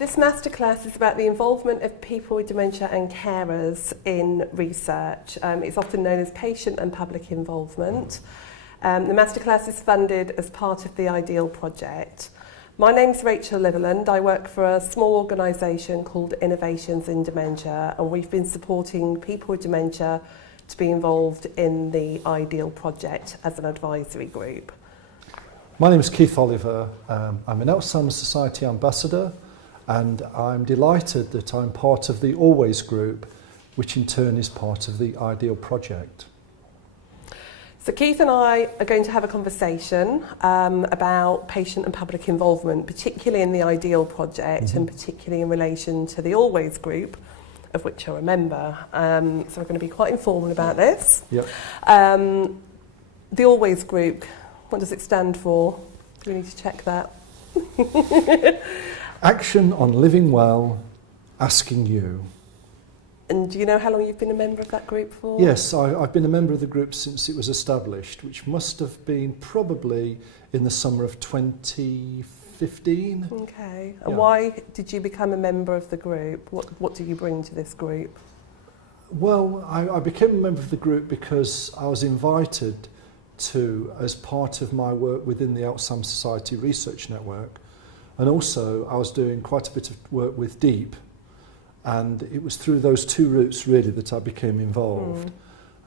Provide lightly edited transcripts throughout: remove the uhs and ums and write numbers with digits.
This masterclass is about the involvement of people with dementia and carers in research. It's often known as patient and public involvement. The masterclass is funded as part of the IDEAL project. My name's Rachel Litherland. I work for a small organisation called Innovations in Dementia, and we've been supporting people with dementia to be involved in the IDEAL project as an advisory group. My name is Keith Oliver. I'm an Alzheimer's Society ambassador, and I'm delighted that I'm part of the Always group, which in turn is part of the IDEAL project. So Keith and I are going to have a conversation about patient and public involvement, particularly in the IDEAL project and particularly in relation to the Always group, of which I'm a member. So we're going to be quite informal about this. Yep. The Always group, what does it stand for? Do we need to check that? Action on living well, asking you. And do you know how long you've been a member of that group for? Yes, I've been a member of the group since it was established, which must have been probably in the summer of 2015. Okay. And why did you become a member of the group? What do you bring to this group? Well, I became a member of the group because I was invited to, as part of my work within the Alzheimer's Society Research Network, and also I was doing quite a bit of work with DEEP. And it was through those two routes really that I became involved.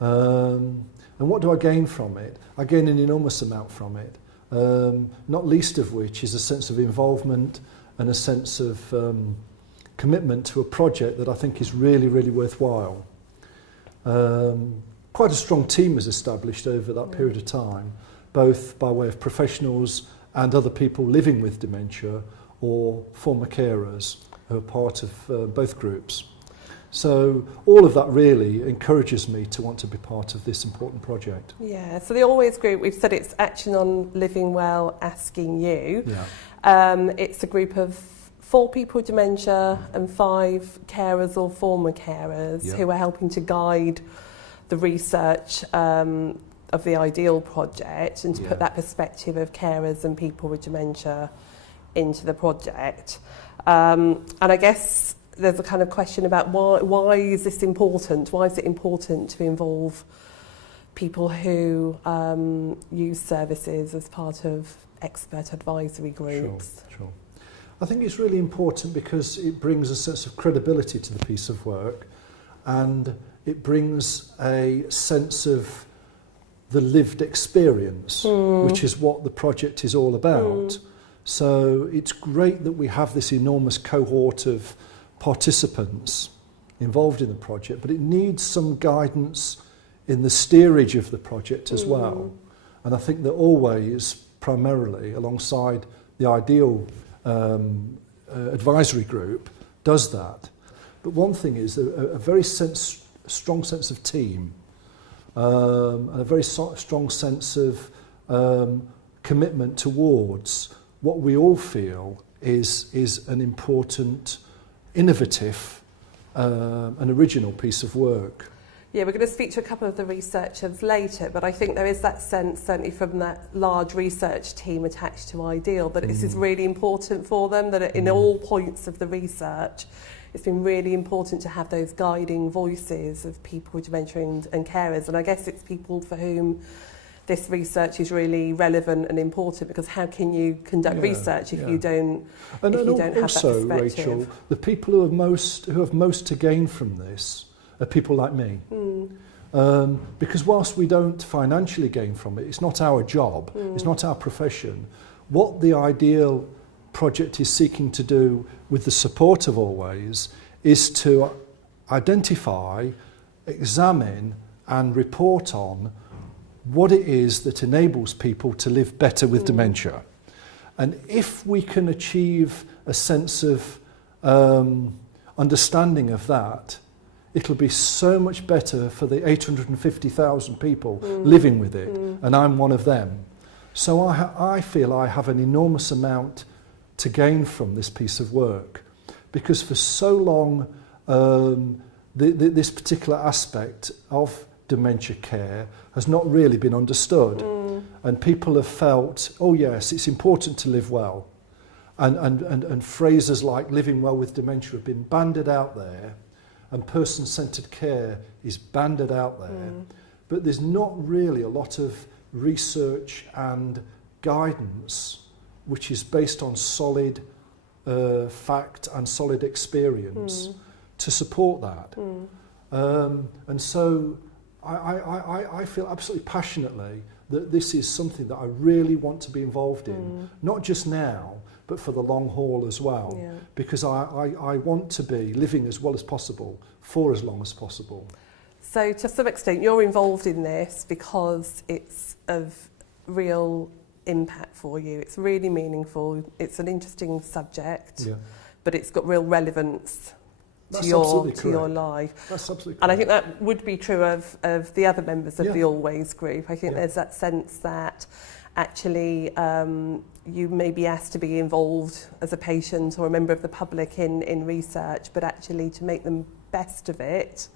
And what do I gain from it? I gain an enormous amount from it, not least of which is a sense of involvement and a sense of commitment to a project that I think is really, really worthwhile. Quite a strong team was established over that period of time, both by way of professionals and other people living with dementia or former carers who are part of both groups. So all of that really encourages me to want to be part of this important project. Yeah, so the Always group, we've said it's action on living well, asking you. Yeah. It's a group of 4 people with dementia and 5 carers or former carers who are helping to guide the research of the IDEAL project and to put that perspective of carers and people with dementia into the project. And I guess there's a kind of question about why is this important? Why is it important to involve people who use services as part of expert advisory groups? Sure. I think it's really important because it brings a sense of credibility to the piece of work, and it brings a sense of the lived experience, which is what the project is all about. So it's great that we have this enormous cohort of participants involved in the project, but it needs some guidance in the steerage of the project as well. And I think that Always, primarily, alongside the IDEAL advisory group, does that. But one thing is a very strong sense of team, and a very strong sense of commitment towards what we all feel is an important, innovative and original piece of work. Yeah, we're going to speak to a couple of the researchers later, but I think there is that sense, certainly from that large research team attached to IDEAL, that this is really important for them, that in all points of the research, it's been really important to have those guiding voices of people with dementia and carers. And I guess it's people for whom this research is really relevant and important, because how can you conduct research if you don't have that perspective? Rachel, the people who have most to gain from this are people like me. Because whilst we don't financially gain from it, it's not our job, it's not our profession. What the IDEAL project is seeking to do with the support of Always is to identify, examine and report on what it is that enables people to live better with dementia. And if we can achieve a sense of understanding of that, it'll be so much better for the 850,000 people living with it, and I'm one of them. So I feel I have an enormous amount to gain from this piece of work, because for so long this particular aspect of dementia care has not really been understood, and people have felt, oh yes, it's important to live well, and phrases like living well with dementia have been banded out there, and person-centred care is banded out there, but there's not really a lot of research and guidance which is based on solid fact and solid experience to support that. And so I feel absolutely passionately that this is something that I really want to be involved in, not just now, but for the long haul as well, because I want to be living as well as possible for as long as possible. So to some extent you're involved in this because it's of real impact for you. It's really meaningful, it's an interesting subject, but it's got real relevance to your life. That's absolutely correct. And I think that would be true of the other members of the Always group. I think there's that sense that actually you may be asked to be involved as a patient or a member of the public in research, but actually to make the best of it,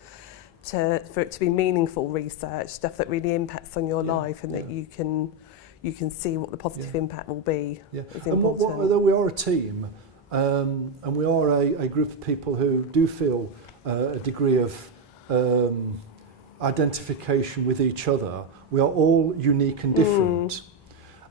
for it to be meaningful research, stuff that really impacts on your life, and that you can see what the positive impact will be. Is important. And although we are a team, and we are a group of people who do feel a degree of identification with each other, we are all unique and different.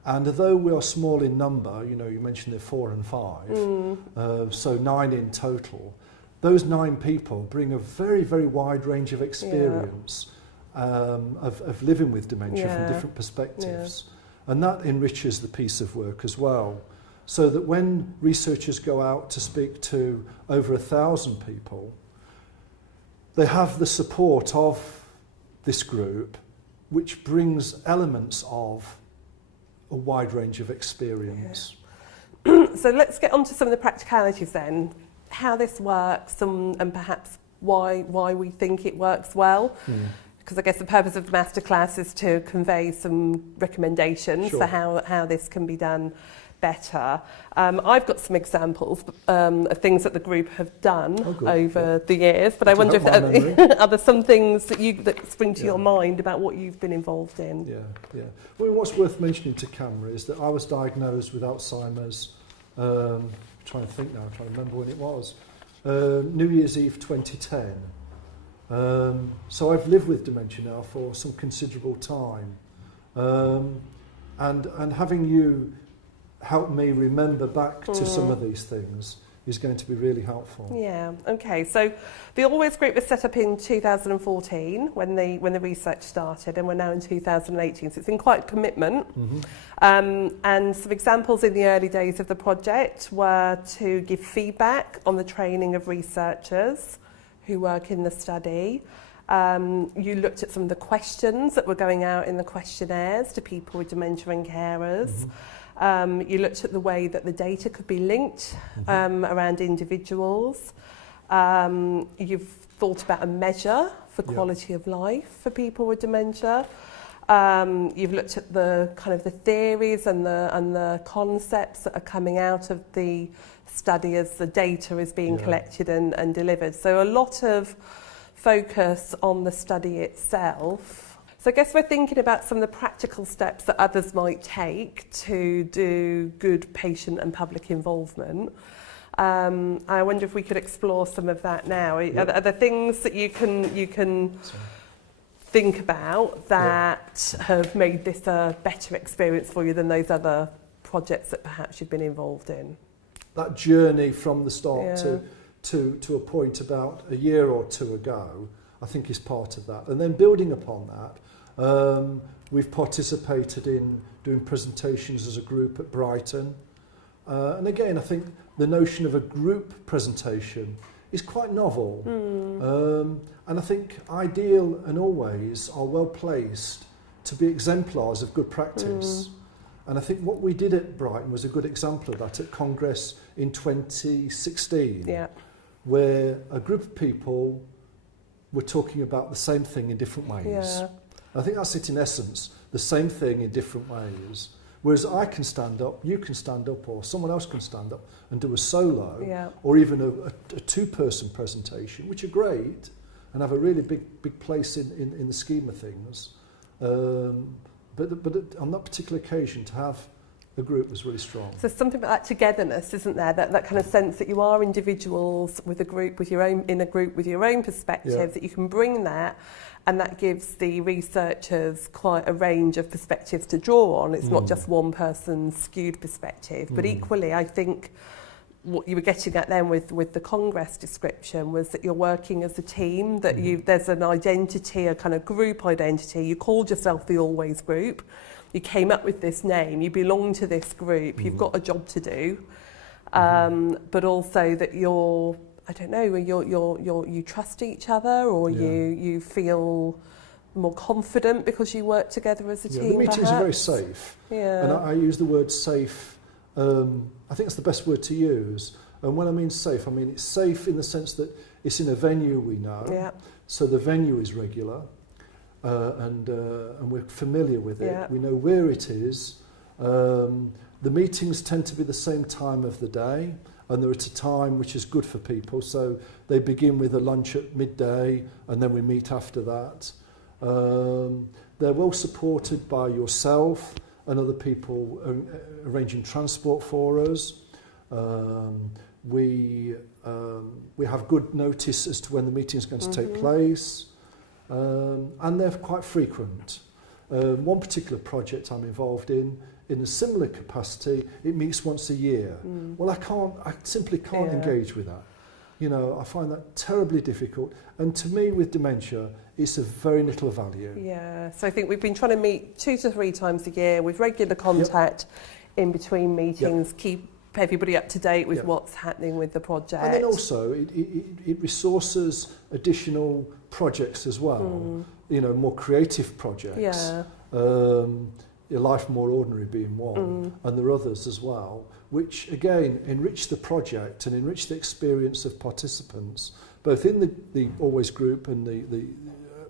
And although we are small in number, you know, you mentioned there 4 and 5, so 9 in total, those 9 people bring a very, very wide range of experience of living with dementia from different perspectives. And that enriches the piece of work as well. So that when researchers go out to speak to over 1,000 people, they have the support of this group, which brings elements of a wide range of experience. So let's get on to some of the practicalities then, how this works and perhaps why we think it works well. Because I guess the purpose of the Masterclass is to convey some recommendations for how this can be done better. I've got some examples of things that the group have done over the years, but I wonder if are there some things that spring to your mind about what you've been involved in? Well, what's worth mentioning to camera is that I was diagnosed with Alzheimer's, trying to remember when it was, New Year's Eve 2010. So I've lived with dementia now for some considerable time, and having you help me remember back to some of these things is going to be really helpful. Yeah, okay. So the Always group was set up in 2014 when the research started, and we're now in 2018, so it's been quite a commitment. And some examples in the early days of the project were to give feedback on the training of researchers who work in the study. You looked at some of the questions that were going out in the questionnaires to people with dementia and carers. You looked at the way that the data could be linked around individuals. You've thought about a measure for quality of life for people with dementia. You've looked at the kind of the theories and the concepts that are coming out of the study as the data is being collected and delivered. So a lot of focus on the study itself. So I guess we're thinking about some of the practical steps that others might take to do good patient and public involvement. I wonder if we could explore some of that now. Are there things that you can think about that have made this a better experience for you than those other projects that perhaps you've been involved in? That journey from the start to a point about a year or two ago, I think is part of that. And then building upon that, we've participated in doing presentations as a group at Brighton. And again, I think the notion of a group presentation is quite novel. And I think Ideal and Always are well placed to be exemplars of good practice. And I think what we did at Brighton was a good example of that at Congress in 2016, where a group of people were talking about the same thing in different ways. I think that's it in essence, the same thing in different ways. Whereas I can stand up, you can stand up, or someone else can stand up and do a solo, or even a two-person presentation, which are great and have a really big place in the scheme of things. But on that particular occasion, to have the group was really strong. So something about that togetherness, isn't there? That kind of sense that you are individuals with a group with your own, in a group with your own perspectives, that you can bring that, and that gives the researchers quite a range of perspectives to draw on. It's not just one person's skewed perspective, but equally, I think what you were getting at then with the Congress description was that you're working as a team, that there's an identity, a kind of group identity. You called yourself the Always Group. You came up with this name, you belong to this group, you've got a job to do, but also that you're, I don't know, you trust each other, or you feel more confident because you work together as a team. The meetings are very safe, and I use the word safe. I think it's the best word to use. And when I mean safe, I mean it's safe in the sense that it's in a venue we know, so the venue is regular. And we're familiar with it. We know where it is. The meetings tend to be the same time of the day, and they're at a time which is good for people. So they begin with a lunch at midday, and then we meet after that. They're well supported by yourself and other people arranging transport for us. We have good notice as to when the meeting is going to take place. And they're quite frequent. One particular project I'm involved in a similar capacity, it meets once a year. Well, I simply can't engage with that. You know, I find that terribly difficult. And to me, with dementia, it's of very little value. Yeah, so I think we've been trying to meet 2 to 3 times a year with regular contact in between meetings, keep everybody up to date with what's happening with the project. And then also, it resources additional projects as well, you know, more creative projects. Your Life More Ordinary being one, and there are others as well, which again enrich the project and enrich the experience of participants, both in the Always group and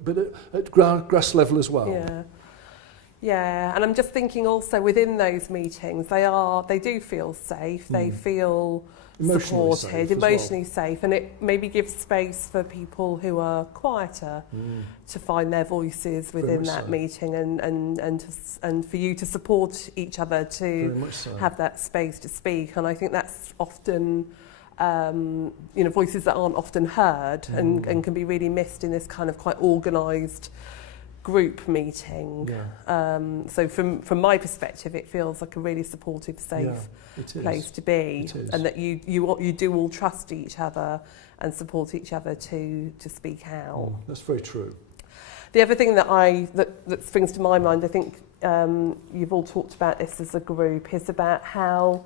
but at grass level as well. Yeah, and I'm just thinking also within those meetings, they do feel safe, they feel supported, emotionally safe, and it maybe gives space for people who are quieter to find their voices within that meeting, and for you to support each other to have that space to speak. And I think that's often you know, voices that aren't often heard and can be really missed in this kind of quite organised group meeting. So from my perspective, it feels like a really supportive, safe place to be, and that you do all trust each other and support each other to speak out. That's very true. The other thing that springs to my mind, I think you've all talked about this as a group, is about how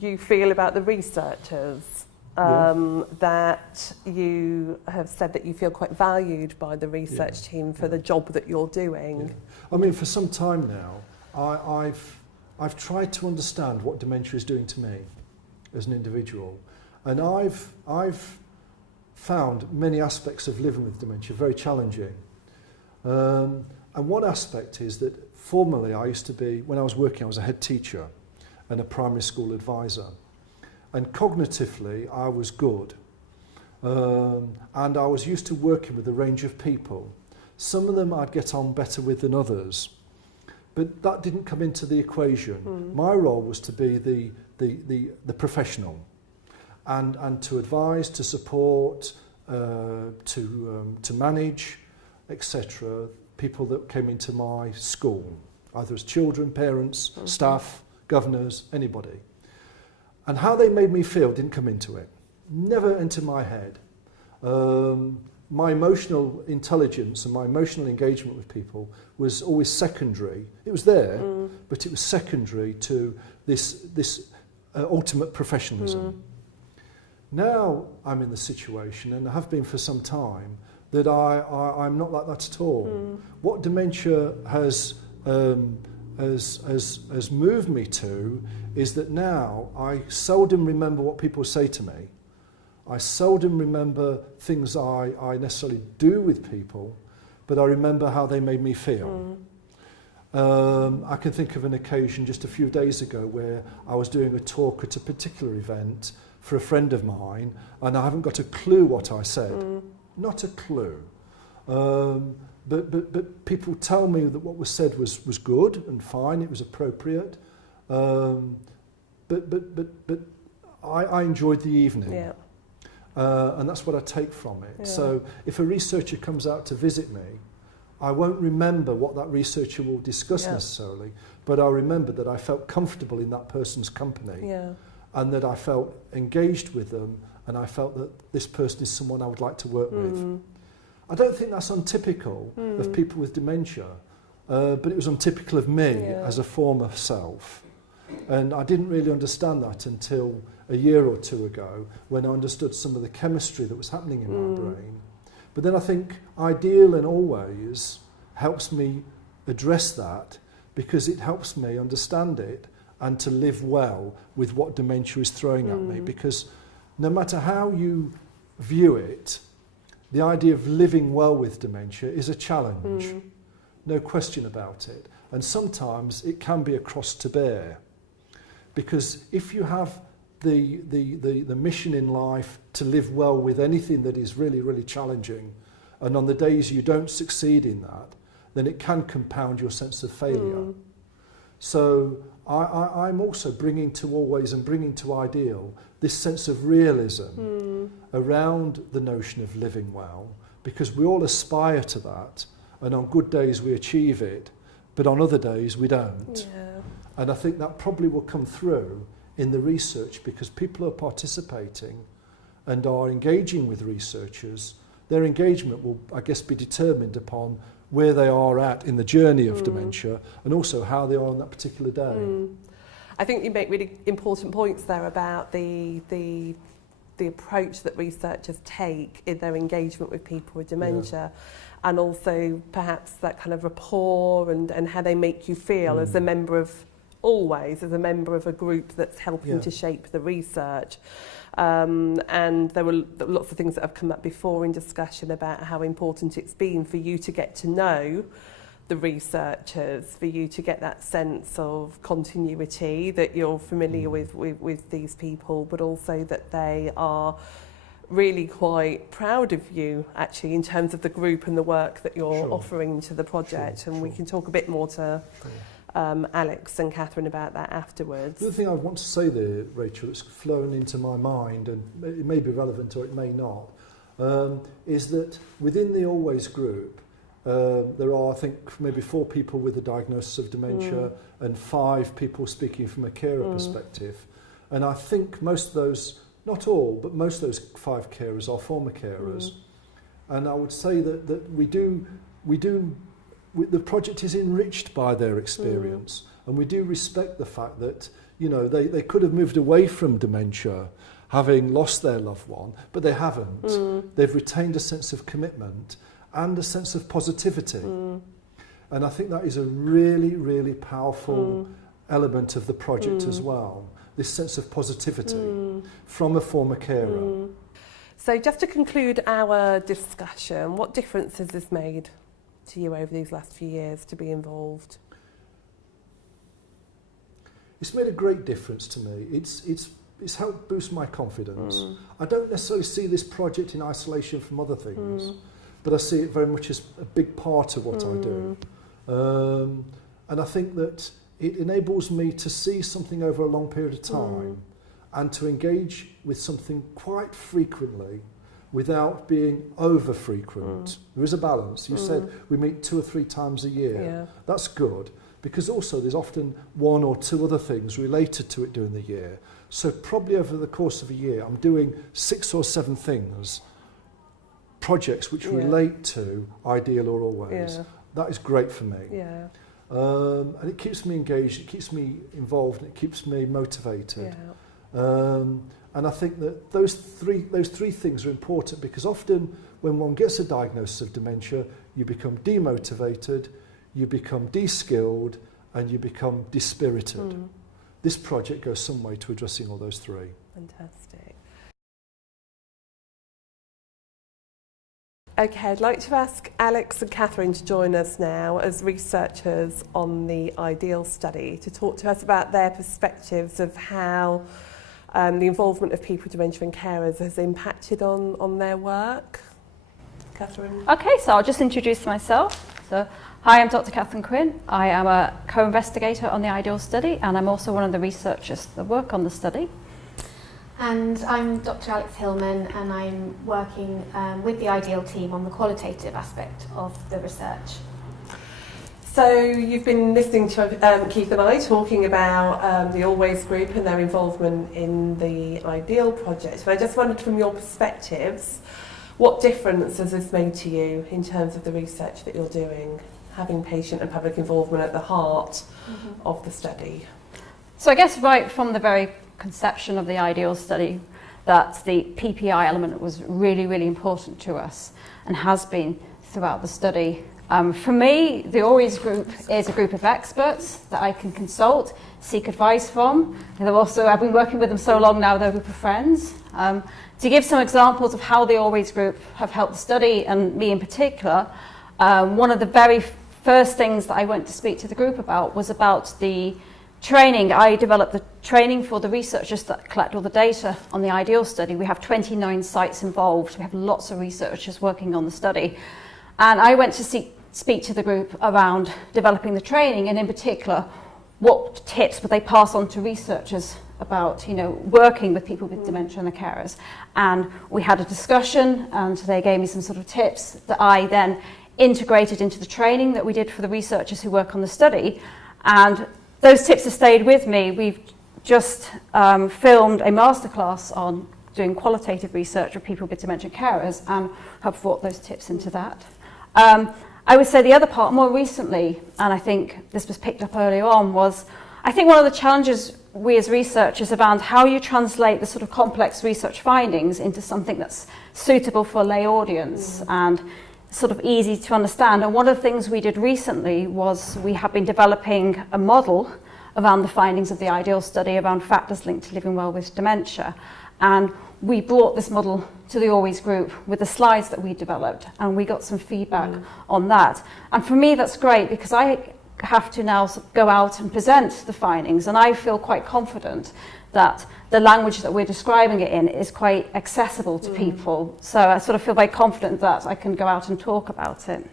you feel about the researchers. That you have said that you feel quite valued by the research team for the job that you're doing. I mean, for some time now, I've tried to understand what dementia is doing to me as an individual, and I've found many aspects of living with dementia very challenging. And one aspect is that formerly I used to be, when I was working, I was a head teacher and a primary school advisor. And cognitively, I was good. And I was used to working with a range of people. Some of them I'd get on better with than others. But that didn't come into the equation. My role was to be the professional and to advise, to support, to manage, etc. people that came into my school, either as children, parents, staff, governors, anybody. And how they made me feel didn't come into it. Never entered my head. My emotional intelligence and my emotional engagement with people was always secondary. It was there, but it was secondary to this ultimate professionalism. Now I'm in the situation, and I have been for some time, that I'm not like that at all. What dementia has moved me to is that now I seldom remember what people say to me. I seldom remember things I necessarily do with people, but I remember how they made me feel. I can think of an occasion just a few days ago where I was doing a talk at a particular event for a friend of mine, and I haven't got a clue what I said. Not a clue. But people tell me that what was said was good and fine, it was appropriate, But I enjoyed the evening. Yeah. And that's what I take from it. Yeah. So if a researcher comes out to visit me, I won't remember what that researcher will discuss necessarily, but I'll remember that I felt comfortable in that person's company, and that I felt engaged with them, and I felt that this person is someone I would like to work with. I don't think that's untypical of people with dementia, but it was untypical of me as a former self. And I didn't really understand that until a year or two ago, when I understood some of the chemistry that was happening in my brain. But then I think Ideal and Always helps me address that, because it helps me understand it and to live well with what dementia is throwing at me. Because no matter how you view it, the idea of living well with dementia is a challenge. No question about it. And sometimes it can be a cross to bear. Because if you have the mission in life to live well with anything that is really, really challenging, and on the days you don't succeed in that, then it can compound your sense of failure. So I'm also bringing to Always and bringing to Ideal this sense of realism around the notion of living well, because we all aspire to that, and on good days we achieve it, but on other days we don't. And I think that probably will come through in the research, because people are participating and are engaging with researchers. Their engagement will, I guess, be determined upon where they are at in the journey of dementia, and also how they are on that particular day. I think you make really important points there about the approach that researchers take in their engagement with people with dementia, and also perhaps that kind of rapport and how they make you feel as a member of Always, as a member of a group that's helping to shape the research. And there were lots of things that have come up before in discussion about how important it's been for you to get to know the researchers, for you to get that sense of continuity, that you're familiar with these people, but also that they are really quite proud of you, actually, in terms of the group and the work that you're offering to the project. And we can talk a bit more to Alex and Catherine about that afterwards. The other thing I want to say there, Rachel, that's flown into my mind, and it may be relevant or it may not, is that within the Always group, there are, I think, maybe 4 people with a diagnosis of dementia and 5 people speaking from a carer perspective. And I think most of those, not all, but most of those 5 carers are former carers. And I would say that we do, the project is enriched by their experience, and we do respect the fact that, you know, they could have moved away from dementia having lost their loved one, but they haven't. They've retained a sense of commitment and a sense of positivity. And I think that is a really, really powerful element of the project as well, this sense of positivity from a former carer. So just to conclude our discussion, what difference has this made to you over these last few years to be involved? It's made a great difference to me. It's helped boost my confidence. I don't necessarily see this project in isolation from other things, but I see it very much as a big part of what I do. And I think that it enables me to see something over a long period of time and to engage with something quite frequently without being over frequent. There is a balance. You said we meet 2 or 3 times a year. That's good, because also there's often 1 or 2 other things related to it during the year. So probably over the course of a year, I'm doing 6 or 7 things, projects which relate to Ideal or Always. That is great for me. And it keeps me engaged, it keeps me involved, and it keeps me motivated. And I think that those three things are important, because often when one gets a diagnosis of dementia, you become demotivated, you become de-skilled, and you become dispirited. This project goes some way to addressing all those 3. Fantastic. Okay, I'd like to ask Alex and Catherine to join us now as researchers on the Ideal study to talk to us about their perspectives of how the involvement of people with dementia and carers has impacted on their work. Catherine? Okay, so I'll just introduce myself. So, hi, I'm Dr. Catherine Quinn. I am a co-investigator on the IDEAL study, and I'm also one of the researchers that work on the study. And I'm Dr. Alex Hillman, and I'm working with the IDEAL team on the qualitative aspect of the research. So you've been listening to Keith and I talking about the Always Group and their involvement in the IDEAL project. And I just wondered, from your perspectives, what difference has this made to you in terms of the research that you're doing, having patient and public involvement at the heart of the study? So I guess right from the very conception of the IDEAL study, that the PPI element was really, really important to us and has been throughout the study. For me, the Always Group is a group of experts that I can consult, seek advice from. And I've been working with them so long now, they're a group of friends. To give some examples of how the Always Group have helped the study, and me in particular, one of the very first things that I went to speak to the group about was about the training. I developed the training for the researchers that collect all the data on the IDEAL study. We have 29 sites involved. We have lots of researchers working on the study. And I went to speak to the group around developing the training, and in particular, what tips would they pass on to researchers about, working with people with dementia and their carers. And we had a discussion, and they gave me some sort of tips that I then integrated into the training that we did for the researchers who work on the study. And those tips have stayed with me. We've just filmed a masterclass on doing qualitative research with people with dementia carers, and have brought those tips into that. I would say the other part, more recently, and I think this was picked up earlier on, was I think one of the challenges we as researchers around how you translate the sort of complex research findings into something that's suitable for a lay audience and sort of easy to understand. And one of the things we did recently was we have been developing a model around the findings of the IDEAL study around factors linked to living well with dementia. And we brought this model to the Always Group with the slides that we developed, and we got some feedback on that. And for me, that's great, because I have to now go out and present the findings, and I feel quite confident that the language that we're describing it in is quite accessible to people. So I sort of feel very confident that I can go out and talk about it.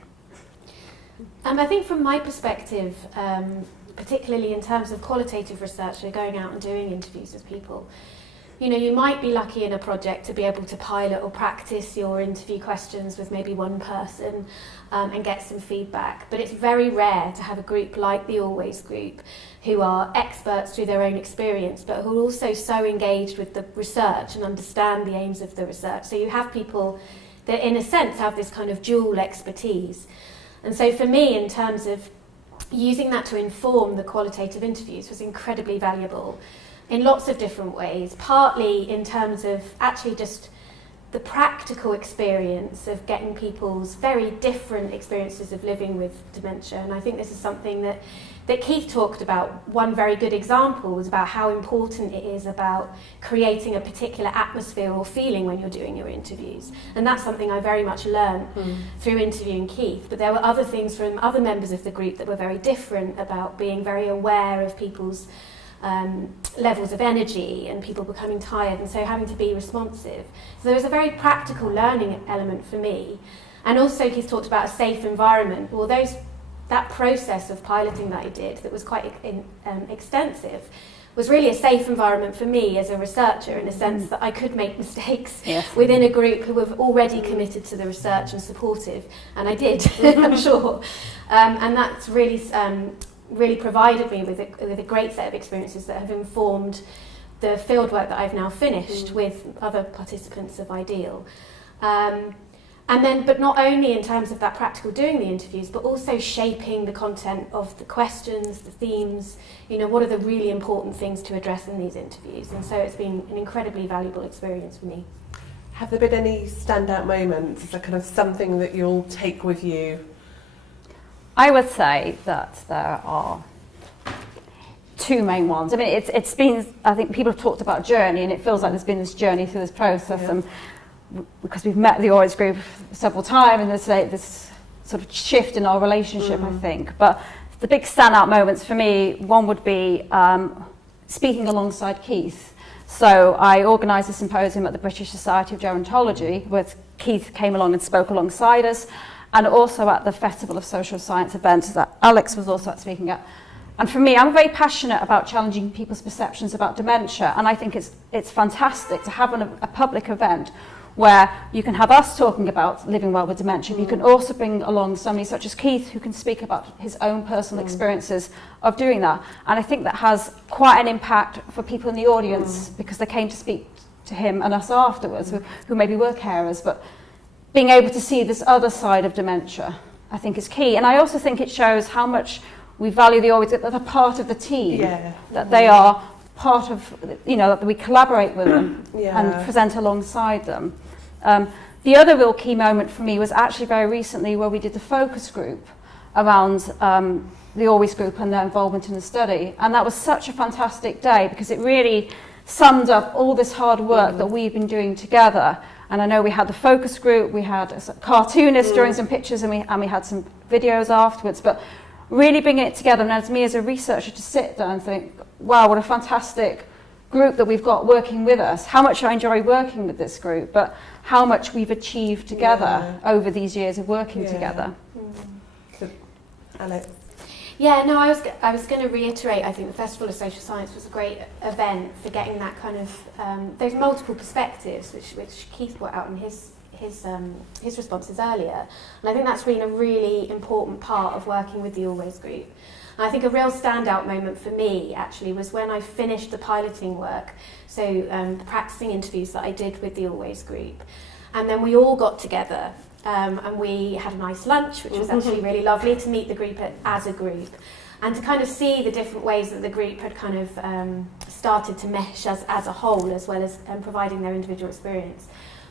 I think from my perspective, particularly in terms of qualitative research, we're going out and doing interviews with people. You might be lucky in a project to be able to pilot or practice your interview questions with maybe one person and get some feedback. But it's very rare to have a group like the Always Group, who are experts through their own experience, but who are also so engaged with the research and understand the aims of the research. So you have people that, in a sense, have this kind of dual expertise. And so for me, in terms of using that to inform the qualitative interviews, was incredibly valuable in lots of different ways, partly in terms of actually just the practical experience of getting people's very different experiences of living with dementia. And I think this is something that Keith talked about. One very good example was about how important it is about creating a particular atmosphere or feeling when you're doing your interviews. And that's something I very much learned through interviewing Keith. But there were other things from other members of the group that were very different, about being very aware of people's levels of energy and people becoming tired, and so having to be responsive. So there was a very practical learning element for me. And also he's talked about a safe environment. Well, that process of piloting that I did, that was quite extensive, was really a safe environment for me as a researcher, in a sense that I could make mistakes within a group who were already committed to the research and supportive, and I did, I'm sure. And that's really provided me with a great set of experiences that have informed the fieldwork that I've now finished with other participants of IDEAL. But not only in terms of that practical doing the interviews, but also shaping the content of the questions, the themes, what are the really important things to address in these interviews. And so it's been an incredibly valuable experience for me. Have there been any standout moments? Is there kind of something that you'll take with you? I would say that there are two main ones. I mean, it's been, I think people have talked about journey, and it feels like there's been this journey through this process, and because we've met the Always Group several times, and there's this sort of shift in our relationship, I think. But the big standout moments for me, one would be speaking alongside Keith. So I organised a symposium at the British Society of Gerontology, where Keith came along and spoke alongside us. and also at the Festival of Social Science event that Alex was also speaking at. And for me, I'm very passionate about challenging people's perceptions about dementia, and I think it's fantastic to have a public event where you can have us talking about living well with dementia. You can also bring along somebody such as Keith, who can speak about his own personal experiences of doing that. And I think that has quite an impact for people in the audience, because they came to speak to him and us afterwards, who maybe were carers, but being able to see this other side of dementia, I think, is key. And I also think it shows how much we value the Always Group, that they're part of the team, that they are part of, that we collaborate with them and present alongside them. The other real key moment for me was actually very recently, where we did the focus group around the Always Group and their involvement in the study. And that was such a fantastic day, because it really summed up all this hard work that we've been doing together. And I know we had the focus group, we had a cartoonist drawing some pictures, and we had some videos afterwards, but really bringing it together. And as me as a researcher, to sit there and think, wow, what a fantastic group that we've got working with us, how much I enjoy working with this group, but how much we've achieved together over these years of working together. Alex? Yeah, no, I was going to reiterate, I think the Festival of Social Science was a great event for getting that kind of, those multiple perspectives, which Keith brought out in his responses earlier. And I think that's been a really important part of working with the Always Group. And I think a real standout moment for me actually was when I finished the piloting work, so the practicing interviews that I did with the Always Group. And then we all got together and we had a nice lunch, which was actually really lovely to meet the group as a group, and to kind of see the different ways that the group had kind of started to mesh as a whole, as well as providing their individual experience,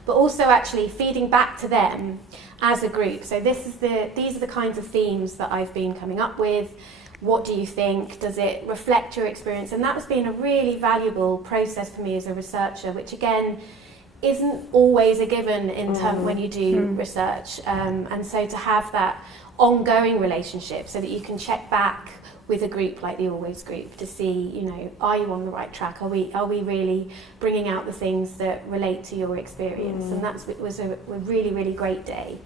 but also actually feeding back to them as a group. So these are the kinds of themes that I've been coming up with. What do you think? Does it reflect your experience? And that has been a really valuable process for me as a researcher, which again isn't always a given in terms when you do research. And so to have that ongoing relationship, so that you can check back with a group like the Always Group to see, are you on the right track? Are we really bringing out the things that relate to your experience? And it was a really, really great day.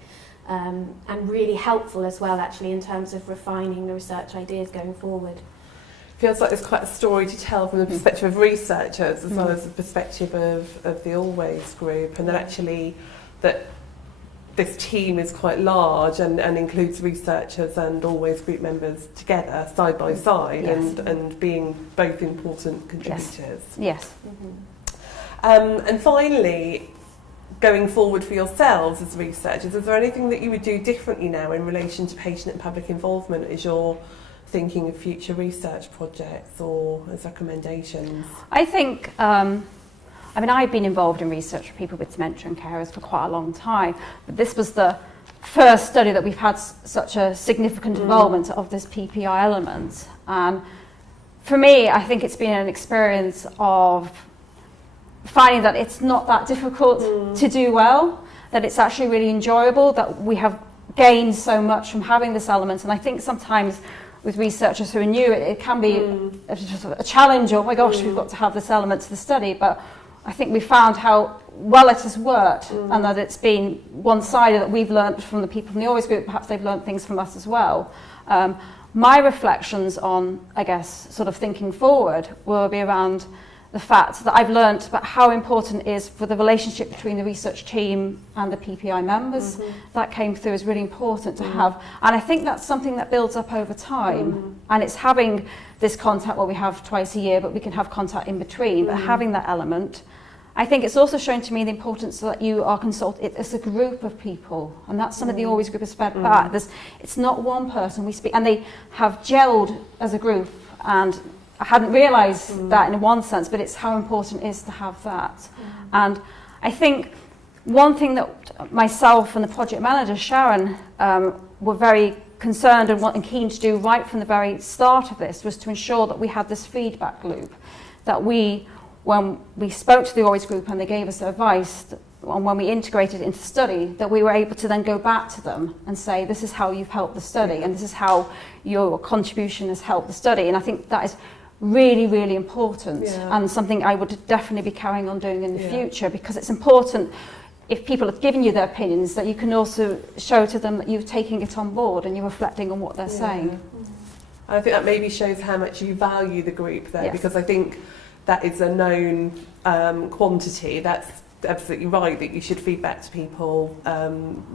And really helpful as well, actually, in terms of refining the research ideas going forward. Feels like there's quite a story to tell from the perspective of researchers, as well as the perspective of the Always Group, and then actually that this team is quite large and includes researchers and Always Group members together, side by side, and being both important contributors. Yes. And finally, going forward for yourselves as researchers, is there anything that you would do differently now in relation to patient and public involvement as you're thinking of future research projects or as recommendations? I think, I've been involved in research for people with dementia and carers for quite a long time, but this was the first study that we've had such a significant involvement of this PPI element. And for me, I think it's been an experience of finding that it's not that difficult to do well, that it's actually really enjoyable, that we have gained so much from having this element. And I think sometimes with researchers who are new, it can be a challenge, oh my gosh, we've got to have this element to the study. But I think we found how well it has worked, and that it's been one-sided, that we've learned from the people from the Always Group, perhaps they've learned things from us as well. My reflections on, I guess, sort of thinking forward will be around the fact that I've learnt about how important it is for the relationship between the research team and the PPI members. That came through as really important to have. And I think that's something that builds up over time. And it's having this contact where we have twice a year, but we can have contact in between. But having that element, I think it's also shown to me the importance that you are consulted as a group of people. And that's something the Always Group has fed back. It's not one person we speak, and they have gelled as a group. And I hadn't realised that in one sense, but it's how important it is to have that. And I think one thing that myself and the project manager, Sharon, were very concerned and keen to do right from the very start of this was to ensure that we had this feedback loop, that when we spoke to the Always Group and they gave us advice, and when we integrated it into the study, that we were able to then go back to them and say, this is how you've helped the study, and this is how your contribution has helped the study. And I think that is really, really important, and something I would definitely be carrying on doing in the future, because it's important if people have given you their opinions, that you can also show to them that you're taking it on board and you're reflecting on what they're saying. I think that maybe shows how much you value the group there, Yes. because I think that is a known quantity. That's absolutely right, that you should feed back to people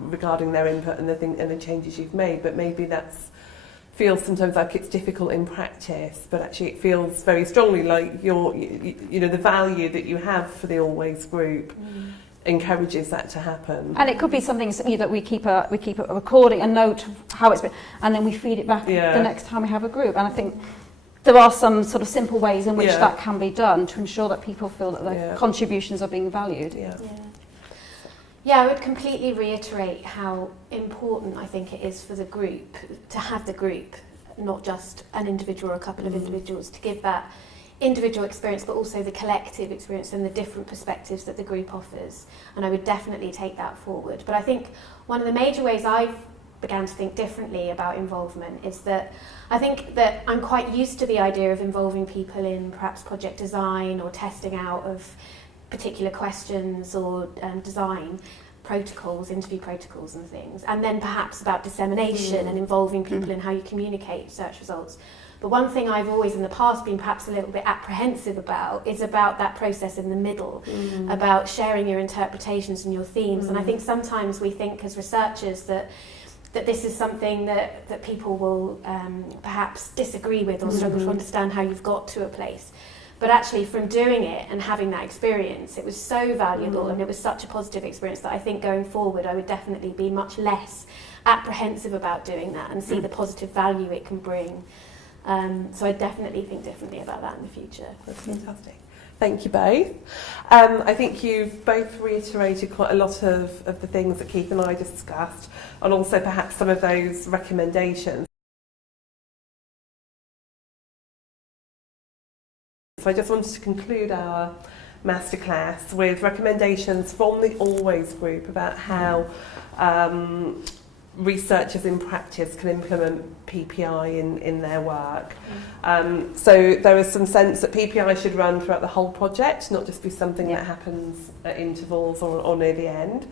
regarding their input and the changes you've made, but maybe that's feels sometimes like it's difficult in practice, but actually it feels very strongly like you know, the value that you have for the Always group encourages that to happen. And it could be something that we keep a recording, a note of how it's been, and then we feed it back the next time we have a group. And I think there are some sort of simple ways in which that can be done to ensure that people feel that their contributions are being valued. Yeah, I would completely reiterate how important I think it is for the group to have the group, not just an individual or a couple of individuals, to give that individual experience but also the collective experience and the different perspectives that the group offers. And I would definitely take that forward. But I think one of the major ways I've began to think differently about involvement is that I think that I'm quite used to the idea of involving people in perhaps project design or testing out of particular questions or design protocols, interview protocols and things, and then perhaps about dissemination and involving people in how you communicate search results. But one thing I've always in the past been perhaps a little bit apprehensive about is about that process in the middle, about sharing your interpretations and your themes. And I think sometimes we think as researchers that this is something that people will perhaps disagree with or struggle to understand how you've got to a place. But actually from doing it and having that experience, it was so valuable and it was such a positive experience that I think going forward I would definitely be much less apprehensive about doing that and see the positive value it can bring. So I definitely think differently about that in the future. That's fantastic. Thank you both. I think you've both reiterated quite a lot of the things that Keith and I discussed, and also perhaps some of those recommendations. So I just wanted to conclude our masterclass with recommendations from the Always group about how researchers in practice can implement PPI in their work. So there is some sense that PPI should run throughout the whole project, not just be something that happens at intervals or near the end.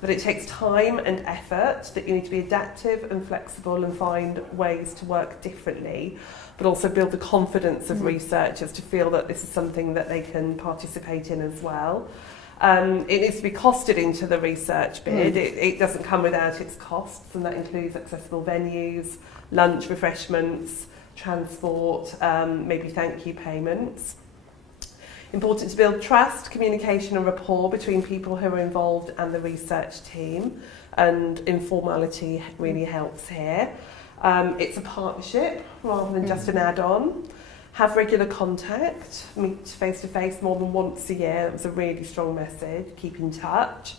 That it takes time and effort, that you need to be adaptive and flexible and find ways to work differently, but also build the confidence of researchers to feel that this is something that they can participate in as well. It needs to be costed into the research bid. It doesn't come without its costs, and that includes accessible venues, lunch, refreshments, transport, maybe thank you payments. Important to build trust, communication and rapport between people who are involved and the research team, and informality really helps here. It's a partnership rather than just an add-on. Have regular contact, meet face-to-face more than once a year. That was a really strong message. Keep in touch.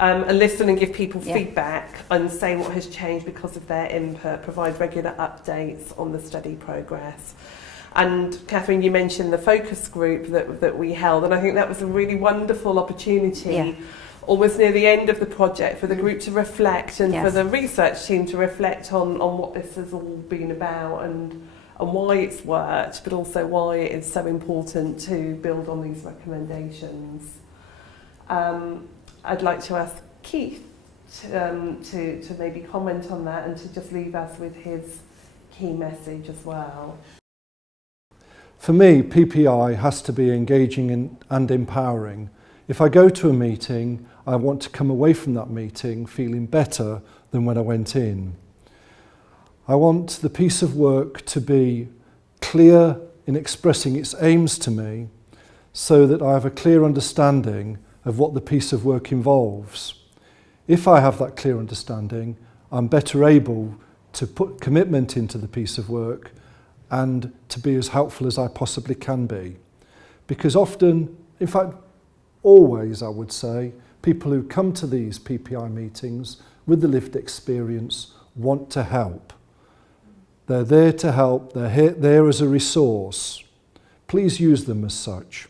And listen and give people feedback and say what has changed because of their input. Provide regular updates on the study progress. And Catherine, you mentioned the focus group that we held, and I think that was a really wonderful opportunity, almost near the end of the project, for the group to reflect and for the research team to reflect on what this has all been about and why it's worked, but also why it is so important to build on these recommendations. I'd like to ask Keith to maybe comment on that and to just leave us with his key message as well. For me, PPI has to be engaging and empowering. If I go to a meeting, I want to come away from that meeting feeling better than when I went in. I want the piece of work to be clear in expressing its aims to me so that I have a clear understanding of what the piece of work involves. If I have that clear understanding, I'm better able to put commitment into the piece of work and to be as helpful as I possibly can be. Because often, in fact, always I would say, people who come to these PPI meetings with the lived experience want to help. They're there to help, they're there as a resource. Please use them as such.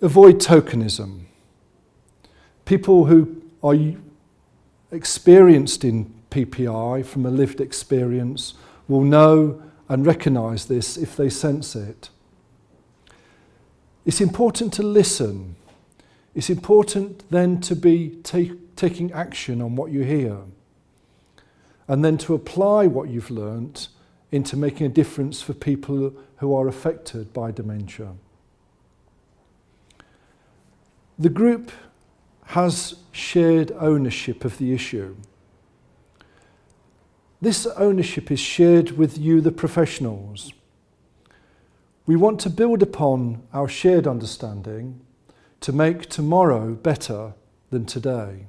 Avoid tokenism. People who are experienced in PPI from a lived experience will know and recognise this if they sense it. It's important to listen. It's important then to be taking action on what you hear, and then to apply what you've learnt into making a difference for people who are affected by dementia. The group has shared ownership of the issue. This ownership is shared with you, the professionals. We want to build upon our shared understanding to make tomorrow better than today.